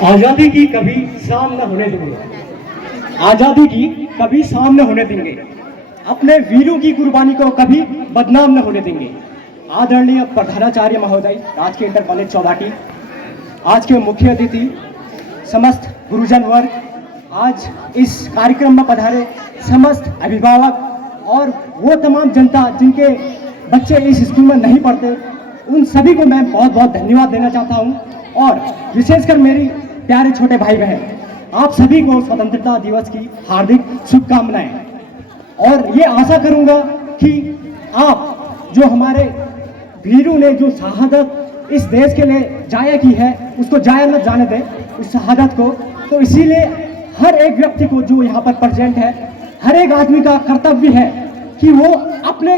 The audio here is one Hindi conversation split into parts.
आजादी की कभी शाम न होने देंगे, आजादी की कभी शाम न होने देंगे, अपने वीरों की कुर्बानी को कभी बदनाम न होने देंगे। आदरणीय प्रधानाचार्य महोदय, राजकीय इंटर कॉलेज चौबाटी, आज के मुख्य अतिथि, समस्त गुरुजन वर्ग, आज इस कार्यक्रम में पधारे समस्त अभिभावक और वो तमाम जनता जिनके बच्चे इस स्कूल में नहीं पढ़ते, उन सभी को मैं बहुत बहुत धन्यवाद देना चाहता हूं। और विशेषकर मेरी प्यारे छोटे भाई बहन, आप सभी को स्वतंत्रता दिवस की हार्दिक शुभकामनाएं। और ये आशा करूंगा कि आप जो हमारे वीरों ने जो शहादत इस देश के लिए जाया की है, उसको जाया न जाने दें उस शहादत को। तो इसीलिए हर एक व्यक्ति को जो यहाँ पर प्रेजेंट है, हर एक आदमी का कर्तव्य है कि वो अपने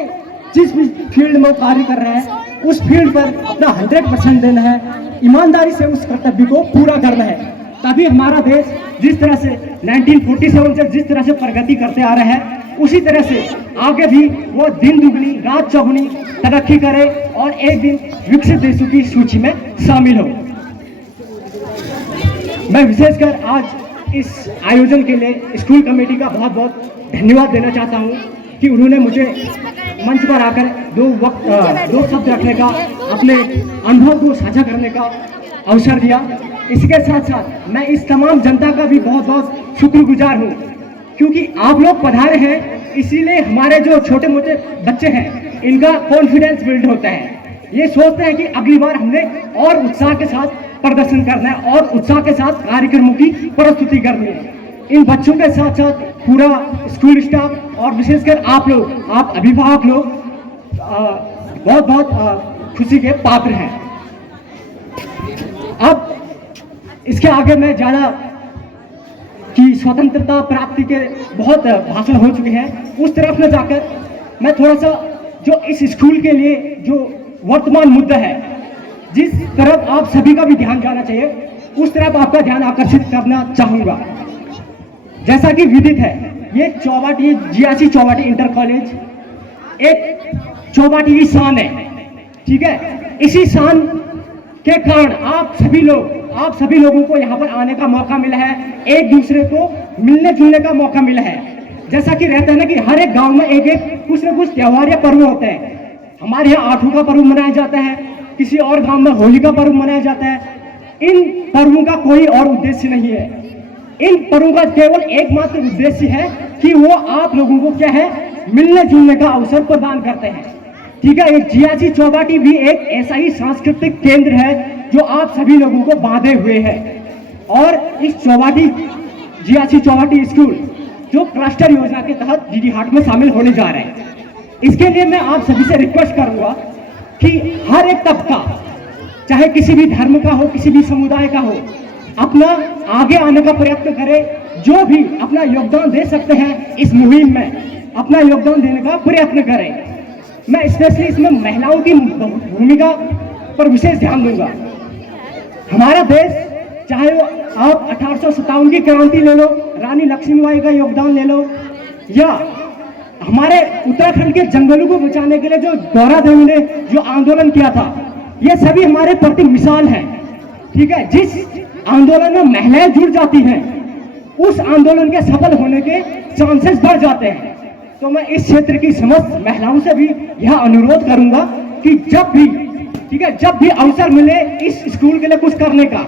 जिस भी फील्ड में कार्य कर रहे हैं उस फील्ड पर अपना 100% देना है, ईमानदारी से उस कर्तव्य को पूरा करना है। तभी हमारा देश जिस तरह से 1947 से जिस तरह से प्रगति करते आ रहा है, उसी तरह से आगे भी वो दिन दुगनी रात चौगुनी तरक्की करे और एक दिन विकसित देशों की सूची में शामिल हो। मैं विशेषकर आज इस आयोजन के लिए स्कूल कमेटी का बहुत बहुत धन्यवाद देना चाहता हूँ कि उन्होंने मुझे मंच पर आकर दो शब्द रखने का, अपने अनुभव को साझा करने का अवसर दिया। इसके साथ साथ मैं इस तमाम जनता का भी बहुत बहुत शुक्रगुजार हूँ, क्योंकि आप लोग पधारे हैं, इसीलिए हमारे जो छोटे मोटे बच्चे हैं इनका कॉन्फिडेंस बिल्ड होता है। ये सोचते हैं कि अगली बार हमने और उत्साह के साथ प्रदर्शन करना है और उत्साह के साथ कार्यक्रमों की प्रस्तुति करनी है। इन बच्चों के साथ साथ पूरा स्कूल स्टाफ और विशेषकर आप लोग, आप अभिभावक लोग बहुत बहुत खुशी के पात्र हैं। अब इसके आगे मैं ज़्यादा कि स्वतंत्रता प्राप्ति के बहुत भाषण हो चुके हैं, उस तरफ में जाकर मैं थोड़ा सा जो इस स्कूल के लिए जो वर्तमान मुद्दा है, जिस तरफ आप सभी का भी ध्यान जाना चाहिए, उस तरफ आपका ध्यान आकर्षित करना चाहूँगा। जैसा कि विदित है, ये चौबाटी जियासी चौबाटी इंटर कॉलेज एक चौबाटी की शान है, ठीक है। इसी शान के कारण आप सभी लोगों को यहाँ पर आने का मौका मिला है, एक दूसरे को मिलने जुलने का मौका मिला है। जैसा कि रहता है ना कि हर एक गांव में एक एक कुछ न कुछ त्योहार या पर्व होते हैं। हमारे यहाँ आठों का पर्व मनाया जाता है, किसी और गांव में होली का पर्व मनाया जाता है। इन पर्वों का कोई और उद्देश्य नहीं है, इन पर्वों का केवल एकमात्र उद्देश्य है कि वो आप लोगों को क्या है, मिलने जुलने का अवसर प्रदान करते हैं, ठीक है। एक जियासी चौबाटी भी एक ऐसा ही सांस्कृतिक केंद्र है जो आप सभी लोगों को बांधे हुए है। और इस जियासी चौबाटी स्कूल जो क्लस्टर योजना के तहत जीडी हाट में शामिल होने जा रहे हैं, इसके लिए मैं आप सभी से रिक्वेस्ट करूंगा कि हर एक तबका, चाहे किसी भी धर्म का हो, किसी भी समुदाय का हो, अपना आगे आने का प्रयत्न करें। जो भी अपना योगदान दे सकते हैं इस मुहिम में, अपना योगदान देने का प्रयत्न करें। मैं स्पेशली इसमें महिलाओं की भूमिका पर विशेष ध्यान दूंगा। हमारा देश, चाहे वो आप 1857 की क्रांति ले लो, रानी लक्ष्मीबाई का योगदान ले लो, या हमारे उत्तराखंड के जंगलों को बचाने के लिए जो गौरा देवी ने जो आंदोलन किया था, ये सभी हमारे प्रति मिसाल है, ठीक है। जिस आंदोलन में महिलाएं जुड़ जाती हैं, उस आंदोलन के सफल होने के चांसेस बढ़ जाते हैं। तो मैं इस क्षेत्र की समस्त महिलाओं से भी यह अनुरोध करूंगा कि जब भी, ठीक है, जब भी अवसर मिले इस स्कूल के लिए कुछ करने का,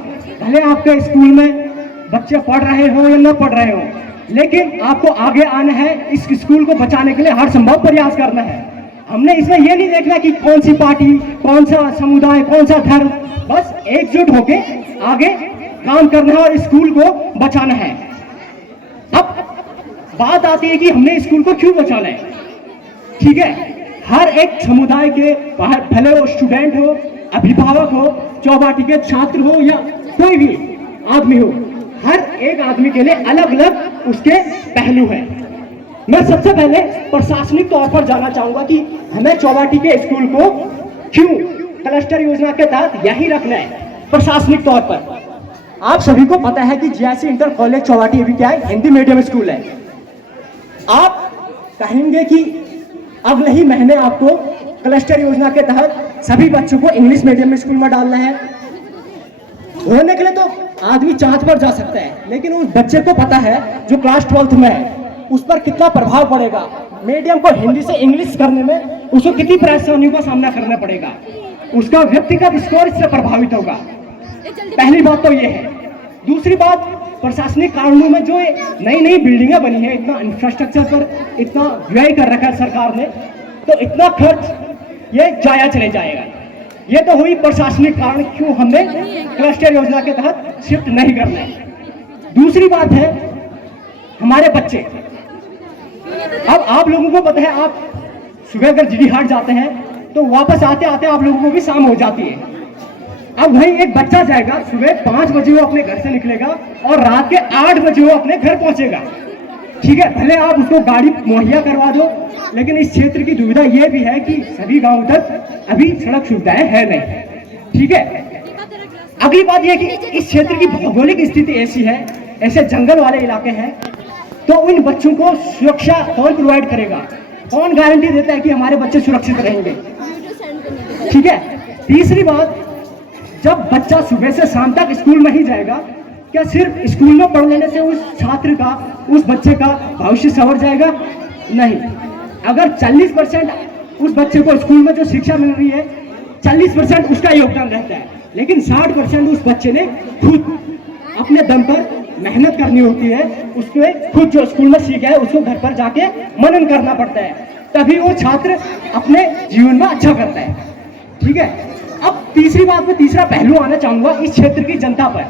भले आपके स्कूल में बच्चे पढ़ रहे हो या न पढ़ रहे हो, लेकिन आपको आगे आना है, इस स्कूल को बचाने के लिए हर संभव प्रयास करना है। हमने इसमें यह नहीं देखना कि कौन सी पार्टी, कौन सा समुदाय, कौन सा धर्म, बस एकजुट होके आगे काम करना है और स्कूल को बचाना है। अब बात आती है कि हमने स्कूल को क्यों बचाना है, ठीक है। हर एक समुदाय के, भले वो स्टूडेंट हो, अभिभावक हो, चौबाटी के छात्र हो या कोई भी आदमी हो, हर एक आदमी के लिए अलग अलग उसके पहलू हैं। मैं सबसे पहले प्रशासनिक तौर पर जानना चाहूंगा कि हमें चौबाटी के स्कूल को क्यों क्लस्टर योजना के तहत यही रखना है। प्रशासनिक तौर पर आप सभी को पता है कि जियासी इंटर कॉलेज चौबाटी अभी क्या है, हिंदी मीडियम स्कूल है। आप कहेंगे कि अगले ही महीने आपको क्लस्टर योजना के तहत सभी बच्चों को इंग्लिश मीडियम स्कूल में डालना है। होने के लिए तो आदमी चांद पर जा सकता है, लेकिन उस बच्चे को पता है जो क्लास 12th में है उस पर कितना प्रभाव पड़ेगा, मीडियम को हिंदी से इंग्लिश करने में उसको कितनी परेशानियों का सामना करना पड़ेगा, उसका व्यक्तिगत स्कोर इससे प्रभावित होगा। पहली बात तो ये है। दूसरी बात, प्रशासनिक कारणों में जो नई नई बिल्डिंगें बनी है, इतना इंफ्रास्ट्रक्चर पर इतना व्यय कर रखा है सरकार ने, तो इतना खर्च ये जाया चले जाएगा। ये तो हुई प्रशासनिक कारण क्यों हमने क्लस्टर योजना के तहत शिफ्ट नहीं करना है। दूसरी बात है हमारे बच्चे। अब आप लोगों को पता है, आप सुबह अगर जीडी हाट जाते हैं तो वापस आते आते आप लोगों को भी शाम हो जाती है। अब वहीं एक बच्चा जाएगा, सुबह 5 बजे वो अपने घर से निकलेगा और रात के 8 बजे वो अपने घर पहुंचेगा। ठीक है, भले आप उसको गाड़ी मुहैया करवा दो, लेकिन इस क्षेत्र की दुविधा ये भी है कि सभी गांव तक अभी सड़क सुविधाएं है नहीं। ठीक है, अगली बात यह कि इस क्षेत्र की भौगोलिक स्थिति ऐसी है, ऐसे जंगल वाले इलाके हैं, तो इन बच्चों को सुरक्षा कौन प्रोवाइड करेगा, कौन गारंटी देता है कि हमारे बच्चे सुरक्षित रहेंगे। ठीक है, तीसरी बात, जब बच्चा सुबह से शाम तक स्कूल में ही जाएगा, क्या सिर्फ स्कूल में पढ़ लेने से उस छात्र का, उस बच्चे का भविष्य संवर जाएगा? नहीं। अगर 40% उस बच्चे को स्कूल में जो शिक्षा मिल रही है, 40% उसका योगदान रहता है, लेकिन 60% उस बच्चे ने खुद अपने दम पर मेहनत करनी होती है। उसको खुद जो स्कूल में सीखा है उसको घर पर जाके मनन करना पड़ता है, तभी वो छात्र अपने जीवन में अच्छा करता है। ठीक है, अब तीसरी बात में तीसरा पहलू आना चाहूंगा इस क्षेत्र की जनता पर।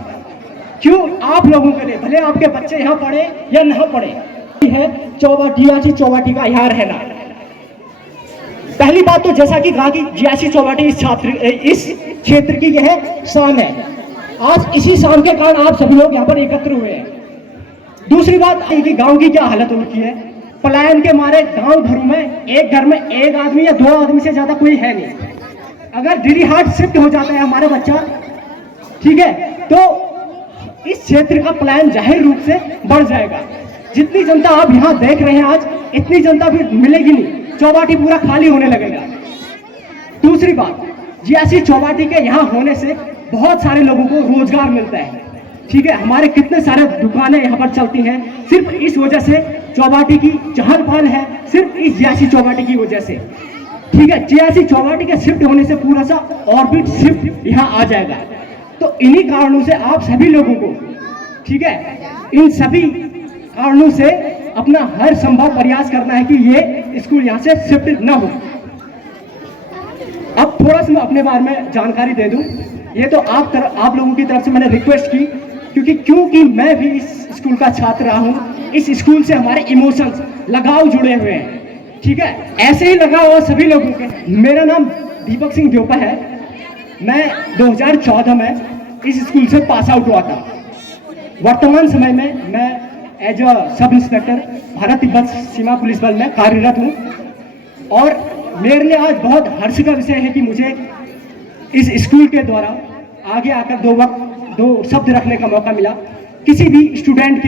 क्यों आप लोगों के लिए, भले आपके बच्चे यहाँ पढ़े या ना पढ़े, है चौबाटी का यहाँ रहना। पहली बात तो जैसा कि कहा कि जियासी चौबाटी इस क्षेत्र की यह शान है। आज इसी शान के कारण आप सभी लोग यहाँ पर एकत्र हुए हैं। दूसरी बात कि गांव की क्या हालत हो रखी है, पलायन के मारे गांव भरों में एक घर में एक आदमी या 2 आदमी से ज्यादा कोई है नहीं। अगर जीडी हाट शिफ्ट हो जाता है हमारा बच्चा, ठीक है, तो इस क्षेत्र का पलायन जाहिर रूप से बढ़ जाएगा। जितनी जनता आप यहाँ देख रहे हैं आज, इतनी जनता भी मिलेगी नहीं, चौबाटी पूरा खाली होने लगेगा। दूसरी बात, जियासी चौबाटी के यहाँ होने से बहुत सारे लोगों को रोजगार मिलता है। ठीक है, हमारे कितने सारे दुकानें यहाँ पर चलती हैं सिर्फ इस वजह से, चौबाटी की चहल पहल है सिर्फ इस जियासी चौबाटी की वजह से। ठीक है, जियासी चौबाटी के शिफ्ट होने से पूरा सा ऑर्बिट शिफ्ट यहाँ आ जाएगा। तो इन्हीं कारणों से आप सभी लोगों को, ठीक है, इन सभी कारणों से अपना हर संभव प्रयास करना है कि ये स्कूल यहाँ से शिफ्ट ना हो। अब थोड़ा सा मैं अपने बारे में जानकारी दे दूं। ये तो आप लोगों की तरफ से मैंने रिक्वेस्ट की, क्योंकि मैं भी इस स्कूल का छात्र रहा हूँ। इस स्कूल से हमारे इमोशंस, लगाव जुड़े हुए हैं। ठीक है, ऐसे ही लगाव और सभी लोगों के। मेरा नाम दीपक सिंह द्योपा है। मैं 2014 में इस स्कूल से पास आउट हुआ था। वर्तमान समय में मैं as a sub inspector Bharat Tibbat Seema police Bal में कार्यरत हूँ। और मेरे लिए आज बहुत हर्ष का विषय है कि मुझे इस स्कूल के द्वारा आगे आकर 2 शब्द रखने का मौका मिला। किसी भी स्टूडेंट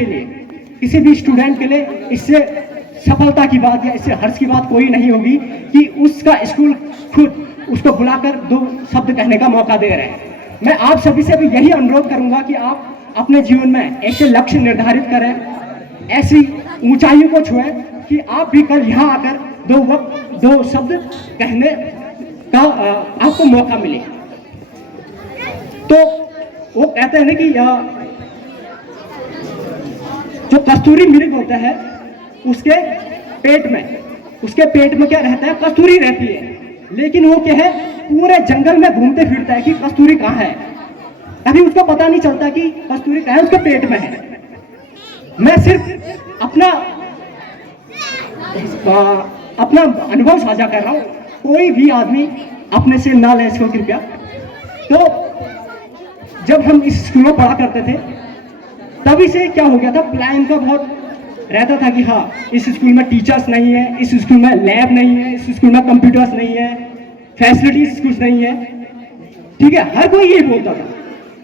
के लिए इससे सफलता की बात या इससे हर्ष की बात कोई नहीं होगी कि उसका स्कूल खुद उसको बुलाकर 2 शब्द कहने का मौका दे रहे हैं। मैं आप सभी से भी यही अनुरोध करूंगा कि आप अपने जीवन में ऐसे लक्ष्य निर्धारित करें, ऐसी ऊंचाइयों को छुएं कि आप भी कल यहाँ आकर 2 शब्द कहने का आपको मौका मिले। तो वो कहते हैं ना कि जो कस्तूरी मृग होता है उसके पेट में क्या रहता है, कस्तूरी रहती है, लेकिन वो क्या है, पूरे जंगल में घूमते फिरता है कि कस्तूरी कहाँ है। अभी उसको पता नहीं चलता कि कस्तूरी कहाँ है, उसके पेट में है। मैं सिर्फ अपना अनुभव साझा कर रहा हूँ, कोई भी आदमी अपने से ना ले इसको कृपया। तो जब हम इस स्कूल में पढ़ा करते थे तभी से क्या हो गया था, प्लान का बहुत रहता था कि हाँ इस स्कूल में टीचर्स नहीं है, इस स्कूल में लैब नहीं है, इस स्कूल में कंप्यूटर्स नहीं है, फैसिलिटीज कुछ नहीं है। ठीक है, हर कोई यही बोलता था,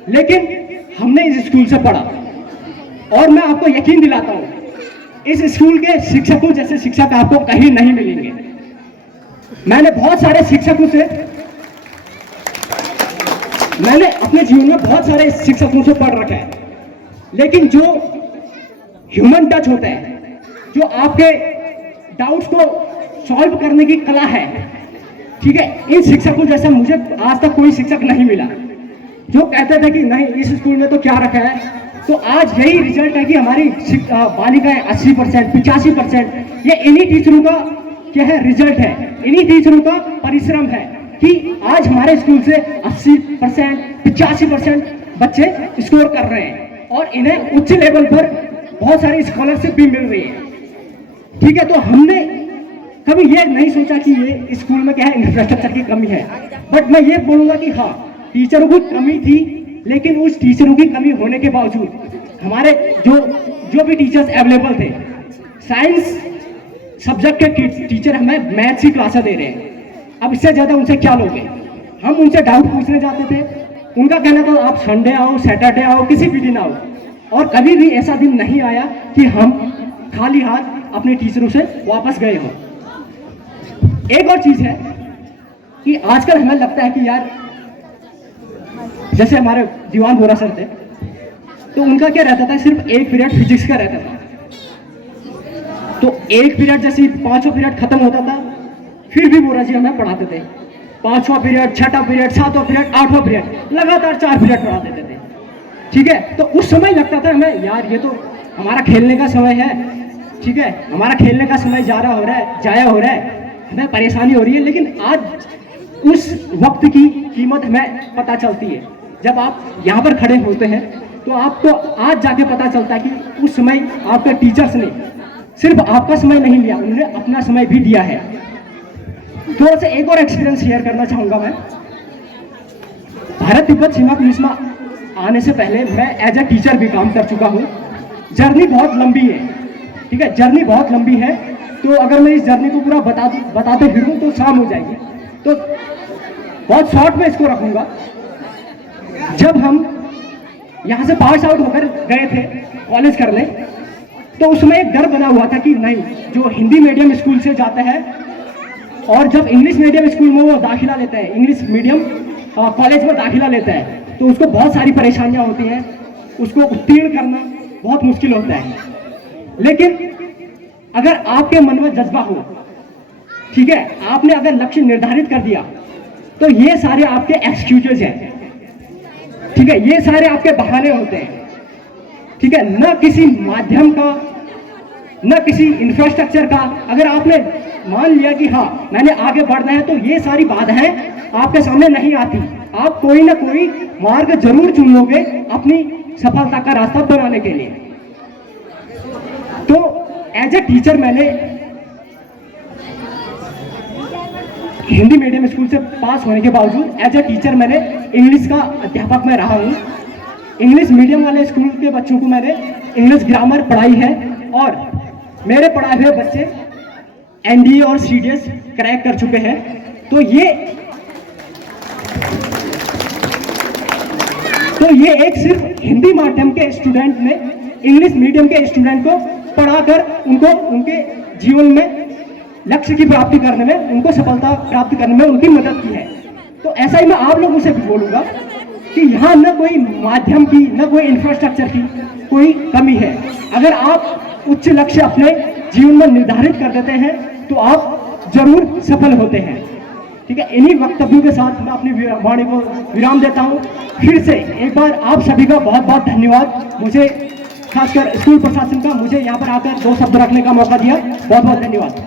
लेकिन हमने इस स्कूल से पढ़ा और मैं आपको यकीन दिलाता हूँ इस स्कूल के शिक्षकों जैसे शिक्षक आपको कहीं नहीं मिलेंगे। मैंने बहुत सारे शिक्षकों से मैंने अपने जीवन में बहुत सारे शिक्षकों से पढ़ रखा है, लेकिन जो ह्यूमन टच होता है, जो आपके डाउट्स को सॉल्व करने की कला है, ठीक है, इन शिक्षकों जैसा मुझे आज तक कोई शिक्षक नहीं मिला जो कहते थे कि नहीं इस स्कूल में तो क्या रखा है। तो आज यही रिजल्ट है कि हमारी बालिकाएं 80%, 85% ये इन्हीं टीचरों का क्या है, रिजल्ट है, इन्हीं टीचरों का परिश्रम है कि आज हमारे स्कूल से 80%, 85% बच्चे स्कोर कर रहे हैं और इन्हें उच्च लेवल पर बहुत सारी स्कॉलरशिप भी मिल रही है। ठीक है, तो हमने कभी ये नहीं सोचा कि ये स्कूल में क्या है, इंफ्रास्ट्रक्चर की कमी है, बट मैं ये बोलूंगा कि हाँ, टीचरों की कमी थी, लेकिन उस टीचरों की कमी होने के बावजूद हमारे जो भी टीचर्स अवेलेबल थे, साइंस सब्जेक्ट के टीचर हमें मैथ्स की क्लासें दे रहे हैं। अब इससे ज्यादा उनसे क्या लोगे। हम उनसे डाउट पूछने जाते थे, उनका कहना था आप संडे आओ, सैटरडे आओ, किसी भी दिन आओ, और कभी भी ऐसा दिन नहीं आया कि हम खाली हाथ अपने टीचरों से वापस गए हो। एक और चीज है कि आजकल हमें लगता है कि यार, जैसे हमारे दीवान बोरा सर थे, तो उनका क्या रहता था, सिर्फ एक पीरियड फिजिक्स का रहता था। तो एक पीरियड जैसे 5वां पीरियड खत्म होता था, फिर भी बोरा जी हमें पढ़ाते थे। 5वां पीरियड, 6वां पीरियड, 7वां पीरियड, 8वां पीरियड, लगातार 4 पीरियड पढ़ा देते थे। ठीक है, तो उस समय लगता था हमें यार ये तो हमारा खेलने का समय है, ठीक है, हमारा खेलने का समय जाया हो रहा है, हमें परेशानी हो रही है। लेकिन आज उस वक्त की कीमत हमें पता चलती है। जब आप यहाँ पर खड़े होते हैं तो आपको आज जाके पता चलता है कि उस समय आपके टीचर्स ने सिर्फ आपका समय नहीं लिया, उन्होंने अपना समय भी दिया है। थोड़ा सा एक और एक्सपीरियंस शेयर करना चाहूंगा मैं। भारत तिब्बत सीमा पुलिस में आने से पहले मैं एज ए टीचर भी काम कर चुका हूँ। जर्नी बहुत लंबी है, ठीक है, जर्नी बहुत लंबी है। तो अगर मैं इस जर्नी को पूरा बताते फिरूं तो शाम हो जाएगी, तो बहुत शॉर्ट में इसको रखूंगा। जब हम यहाँ से पास आउट होकर गए थे कॉलेज करने, तो उसमें एक डर बना हुआ था कि नहीं, जो हिंदी मीडियम स्कूल से जाता है और जब इंग्लिश मीडियम स्कूल में वो दाखिला लेता है, इंग्लिश मीडियम कॉलेज में दाखिला लेता है, तो उसको बहुत सारी परेशानियां होती हैं, उसको उत्तीर्ण करना बहुत मुश्किल होता है। लेकिन अगर आपके मन में जज्बा हो, ठीक है, आपने अगर लक्ष्य निर्धारित कर दिया, तो ये सारे आपके एक्सक्यूजेज हैं, ठीक है, ये सारे आपके बहाने होते हैं, ठीक है, न किसी माध्यम का, न किसी इंफ्रास्ट्रक्चर का। अगर आपने मान लिया कि हाँ मैंने आगे बढ़ना है, तो ये सारी बाधाएं आपके सामने नहीं आती। आप कोई ना कोई मार्ग जरूर चुन लोगे अपनी सफलता का रास्ता बनाने के लिए। तो एज ए टीचर मैंने हिंदी मीडियम स्कूल से पास होने के बावजूद एज ए टीचर मैंने इंग्लिश का अध्यापक में रहा हूँ। इंग्लिश मीडियम वाले स्कूल के बच्चों को मैंने इंग्लिश ग्रामर पढ़ाई है, और मेरे पढ़ाए हुए बच्चे एनडीए और सीडीएस क्रैक कर चुके हैं। तो ये एक सिर्फ हिंदी माध्यम के स्टूडेंट ने इंग्लिश मीडियम के स्टूडेंट को पढ़ाकर उनको उनके जीवन में लक्ष्य की प्राप्ति करने में, उनको सफलता प्राप्त करने में उनकी मदद की है। तो ऐसा ही मैं आप लोगों से भी बोलूंगा कि यहाँ न कोई माध्यम की, न कोई इंफ्रास्ट्रक्चर की कोई कमी है। अगर आप उच्च लक्ष्य अपने जीवन में निर्धारित कर देते हैं तो आप जरूर सफल होते हैं। ठीक है, इन्हीं वक्तव्यों के साथ मैं अपनी वाणी को विराम देता हूँ। फिर से एक बार आप सभी का बहुत बहुत धन्यवाद। मुझे खासकर स्कूल प्रशासन का मुझे यहाँ पर आकर 2 शब्द रखने का मौका दिया, बहुत बहुत धन्यवाद।